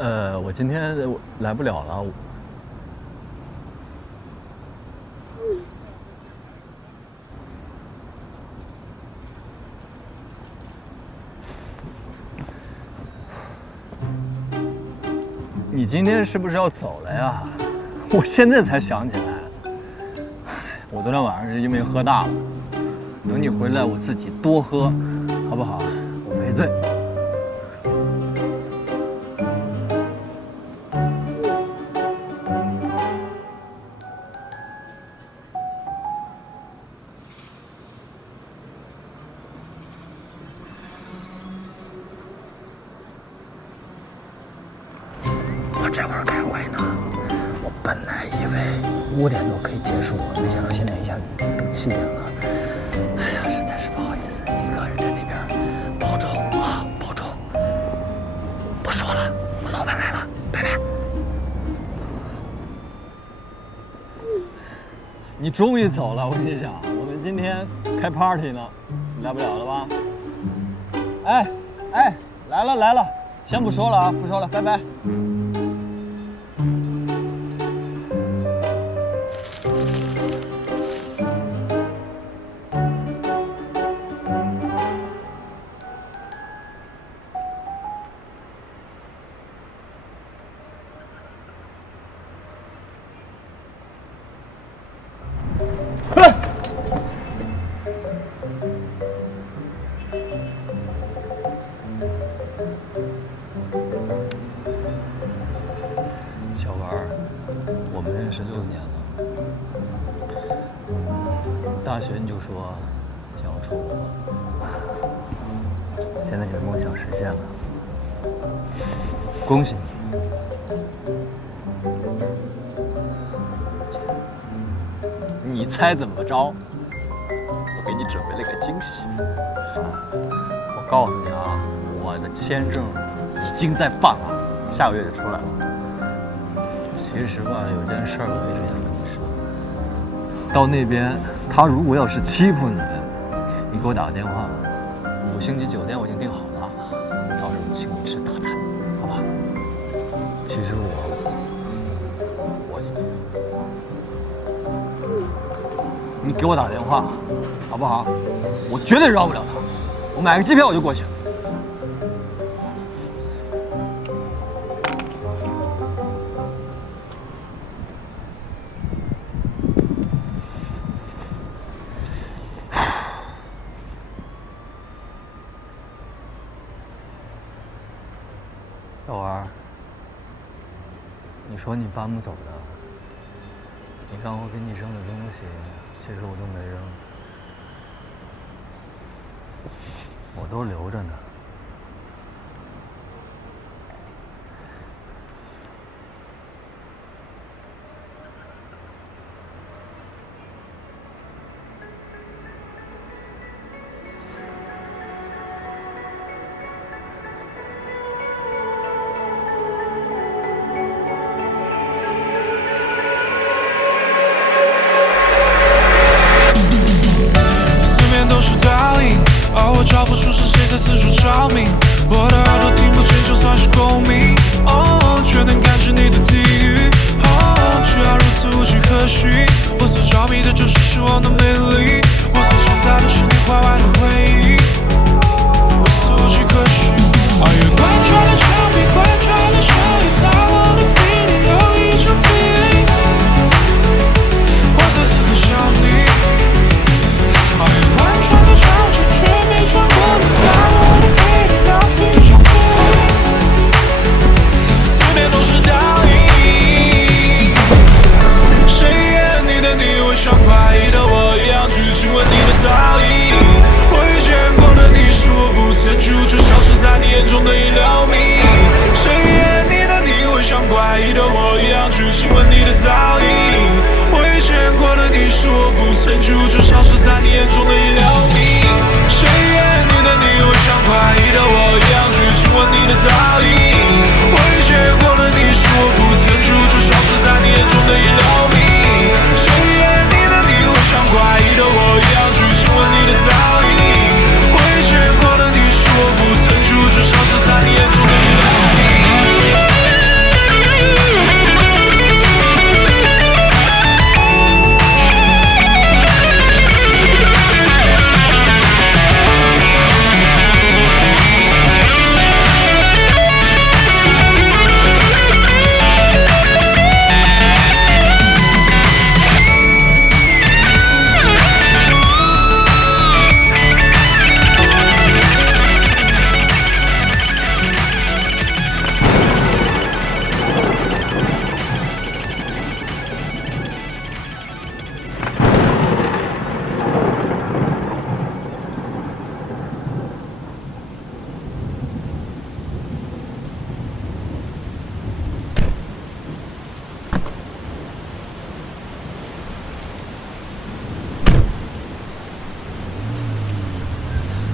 我今天来不了了。你今天是不是要走了呀？我现在才想起来，我昨天晚上是因为喝大了，等你回来我自己多喝，好不好？我赔罪。我这会儿开会呢，我本来以为5点多可以结束，没想到现在一下都7点了。哎呀，实在是不好意思，一个人在那边保重啊，保重。不说了，我老板来了，拜拜。你终于走了，我跟你讲，我们今天开 party 呢，你来不了了吧？哎，来了，先不说了啊，不说了，拜拜。小文儿，我们认识6年了，大学你就说想要出国，现在你的梦想实现了，恭喜你！你猜怎么着？我给你准备了个惊喜。我告诉你啊，我的签证已经在办了，下个月就出来了。其实吧，有件事我一直想跟你说。到那边，他如果要是欺负你，你给我打个电话。5星级酒店我已经订好了，到时候请你吃大餐，好吧？其实你给我打电话，好不好？我绝对饶不了他，我买个机票我就过去。小文，你说你搬不走的，你让我给你扔的东西，其实我都没扔，我都留着呢。我找不出是谁在四处传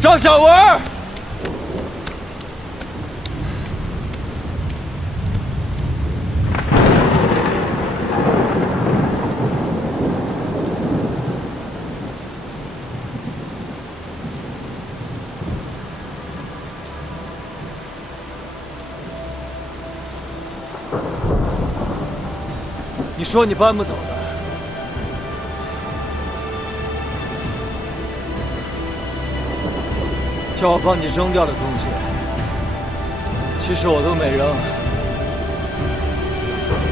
赵小文。你说你搬不走的，叫我帮你扔掉的东西，其实我都没扔，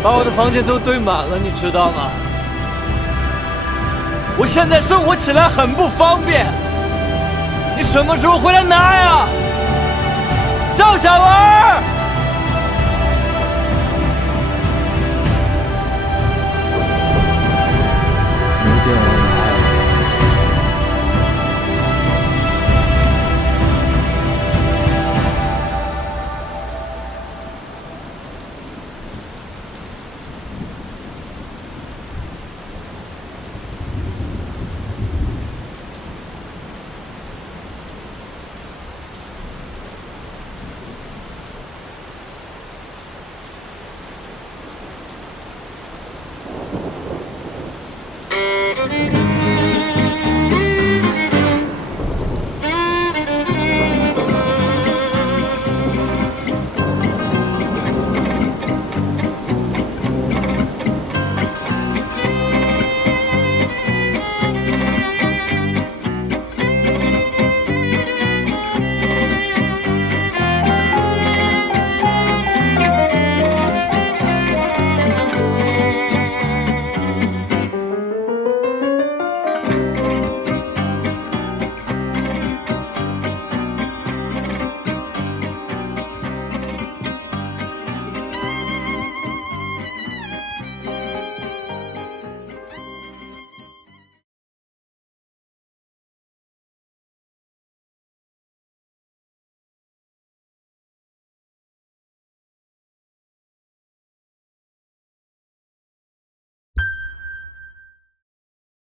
把我的房间都堆满了，你知道吗？我现在生活起来很不方便，你什么时候回来拿呀？赵小文。